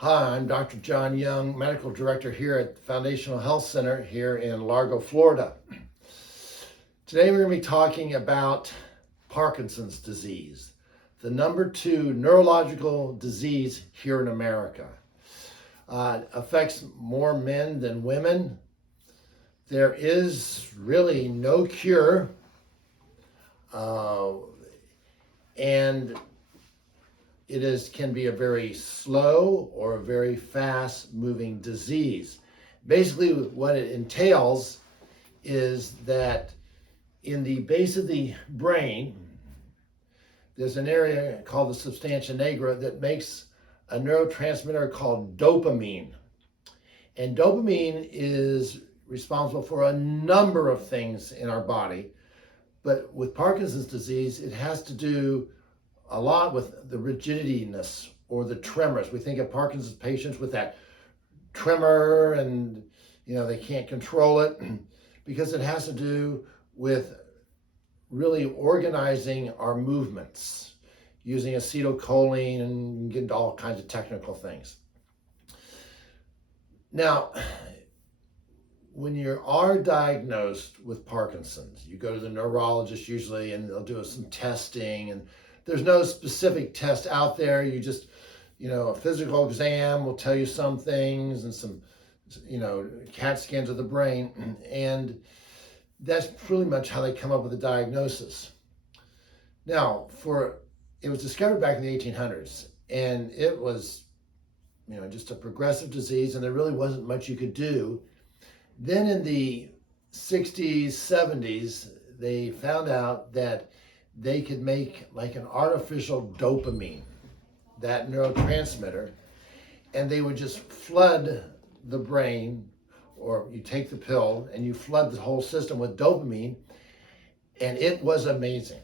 Hi, I'm Dr. John Young, Medical Director here at Foundational Health Center here in Largo, Florida. Today we're going to be talking about Parkinson's disease, the number 2 neurological disease here in America. Affects more men than women. There is really no cure, and can be a very slow or a very fast moving disease. Basically, what it entails is that in the base of the brain, there's an area called the substantia nigra that makes a neurotransmitter called dopamine. And dopamine is responsible for a number of things in our body. But with Parkinson's disease, it has to do a lot with the rigidityness or the tremors. We think of Parkinson's patients with that tremor and they can't control it because it has to do with really organizing our movements using acetylcholine and get into all kinds of technical things. Now, when you are diagnosed with Parkinson's, you go to the neurologist usually and they'll do some testing, and there's no specific test out there. You just, a physical exam will tell you some things and some, CAT scans of the brain. And that's pretty much how they come up with a diagnosis. Now, it was discovered back in the 1800s, and it was, just a progressive disease, and there really wasn't much you could do. Then in the 60s, 70s, they found out that they could make like an artificial dopamine, that neurotransmitter, and they would just flood the brain, or you take the pill and you flood the whole system with dopamine, and it was amazing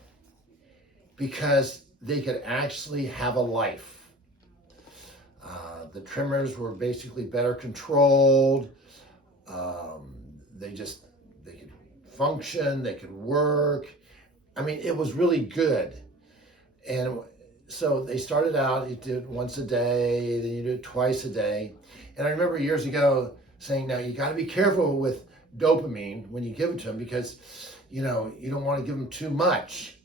because they could actually have a life. The tremors were basically better controlled. They could function, they could work. I mean, it was really good. And so they started out, you did it once a day, then you do it twice a day. And I remember years ago saying, now you got to be careful with dopamine when you give it to them because, you don't want to give them too much.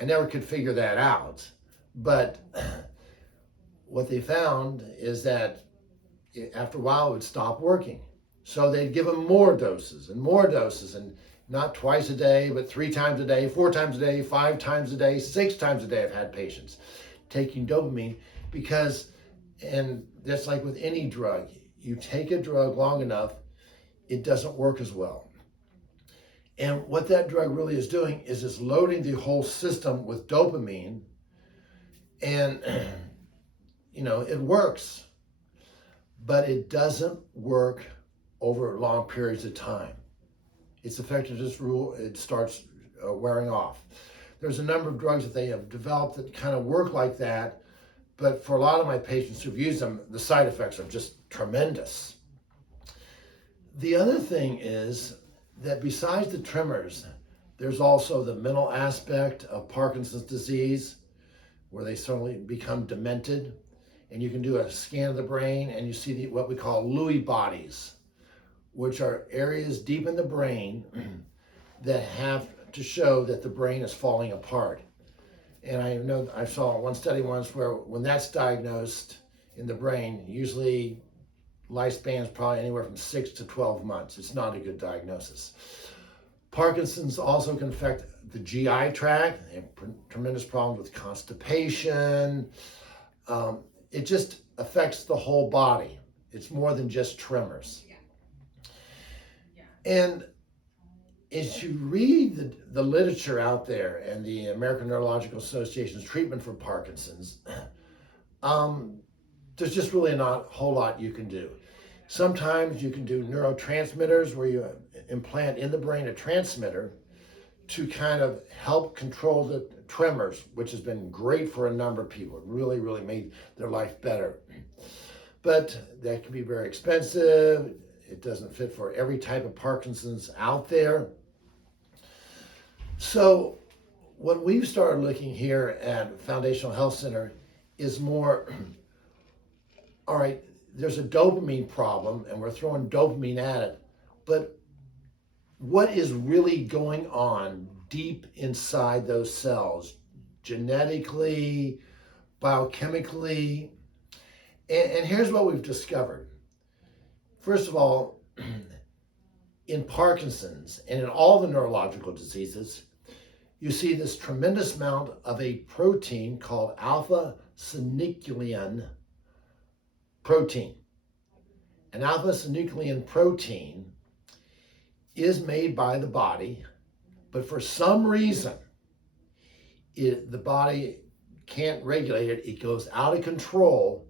I never could figure that out. But what they found is that after a while it would stop working. So they'd give them more doses, and not twice a day, but 3 times a day, 4 times a day, 5 times a day, 6 times a day. I've had patients taking dopamine and that's like with any drug. You take a drug long enough, it doesn't work as well. And what that drug really is doing is it's loading the whole system with dopamine, and it works, but it doesn't work over long periods of time. Its effectiveness it starts wearing off. There's a number of drugs that they have developed that kind of work like that, but for a lot of my patients who've used them, the side effects are just tremendous. The other thing is that besides the tremors, there's also the mental aspect of Parkinson's disease, where they suddenly become demented. And you can do a scan of the brain and you see what we call Lewy bodies, which are areas deep in the brain that have to show that the brain is falling apart. And I know I saw one study once where when that's diagnosed in the brain, usually lifespan is probably anywhere from 6 to 12 months. It's not a good diagnosis. Parkinson's also can affect the GI tract. They have tremendous problems with constipation. It just affects the whole body. It's more than just tremors. And as you read the literature out there and the American Neurological Association's treatment for Parkinson's, there's just really not a whole lot you can do. Sometimes you can do neurotransmitters where you implant in the brain a transmitter to kind of help control the tremors, which has been great for a number of people. It really, really made their life better. But that can be very expensive. It doesn't fit for every type of Parkinson's out there. So what we've started looking here at Foundational Health Center is more all right, there's a dopamine problem and we're throwing dopamine at it, but what is really going on deep inside those cells, genetically, biochemically? And here's what we've discovered. First of all, in Parkinson's and in all the neurological diseases, you see this tremendous amount of a protein called alpha-synuclein protein. An alpha-synuclein protein is made by the body, but for some reason, the body can't regulate it. It goes out of control,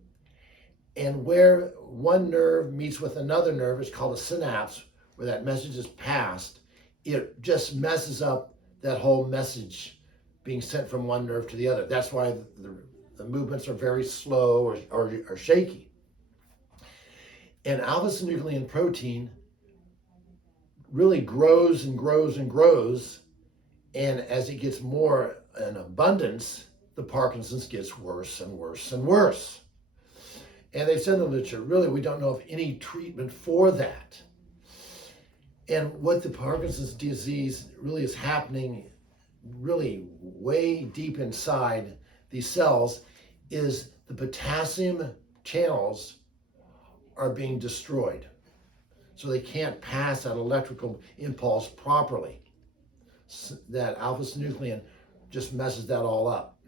and where one nerve meets with another nerve, it's called a synapse, where that message is passed, it just messes up that whole message being sent from one nerve to the other. That's why the movements are very slow or shaky. And alpha-synuclein protein really grows and grows and grows, and as it gets more in abundance, the Parkinson's gets worse and worse and worse. And they've said in the literature, really, we don't know of any treatment for that. And what the Parkinson's disease really is happening really way deep inside these cells is the potassium channels are being destroyed. So they can't pass that electrical impulse properly. That alpha-synuclein just messes that all up.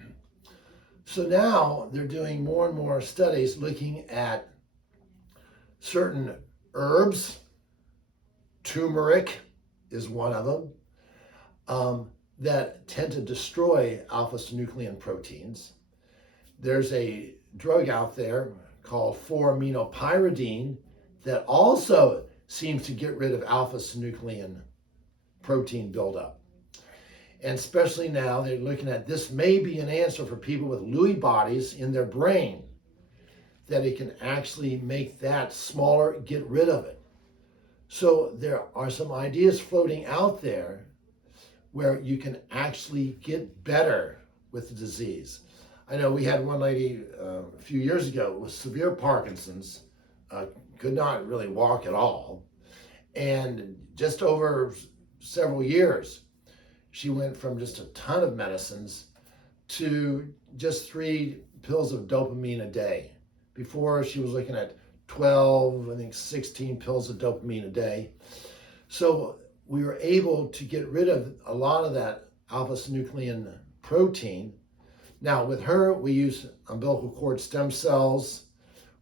So now they're doing more and more studies looking at certain herbs. Turmeric is one of them, that tend to destroy alpha-synuclein proteins. There's a drug out there called 4-aminopyridine that also seems to get rid of alpha-synuclein protein buildup. And especially now, they're looking at this may be an answer for people with Lewy bodies in their brain, that it can actually make that smaller, get rid of it. So there are some ideas floating out there where you can actually get better with the disease. I know we had one lady a few years ago with severe Parkinson's, could not really walk at all. And just over several years, she went from just a ton of medicines to just 3 pills of dopamine a day. Before, she was looking at 12, I think 16 pills of dopamine a day. So we were able to get rid of a lot of that alpha-synuclein protein. Now with her, we use umbilical cord stem cells,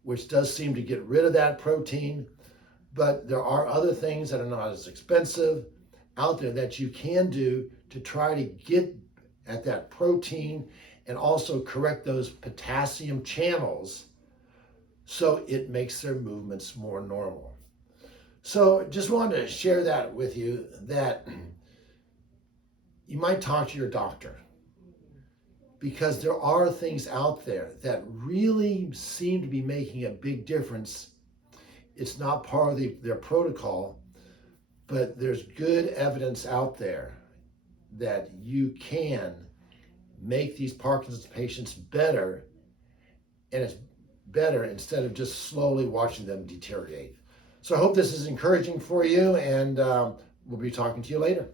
which does seem to get rid of that protein, but there are other things that are not as expensive out there that you can do to try to get at that protein and also correct those potassium channels so it makes their movements more normal. So just wanted to share that with you, that you might talk to your doctor, because there are things out there that really seem to be making a big difference. It's not part of their protocol, but there's good evidence out there that you can make these Parkinson's patients better, and it's better instead of just slowly watching them deteriorate. So I hope this is encouraging for you, and we'll be talking to you later.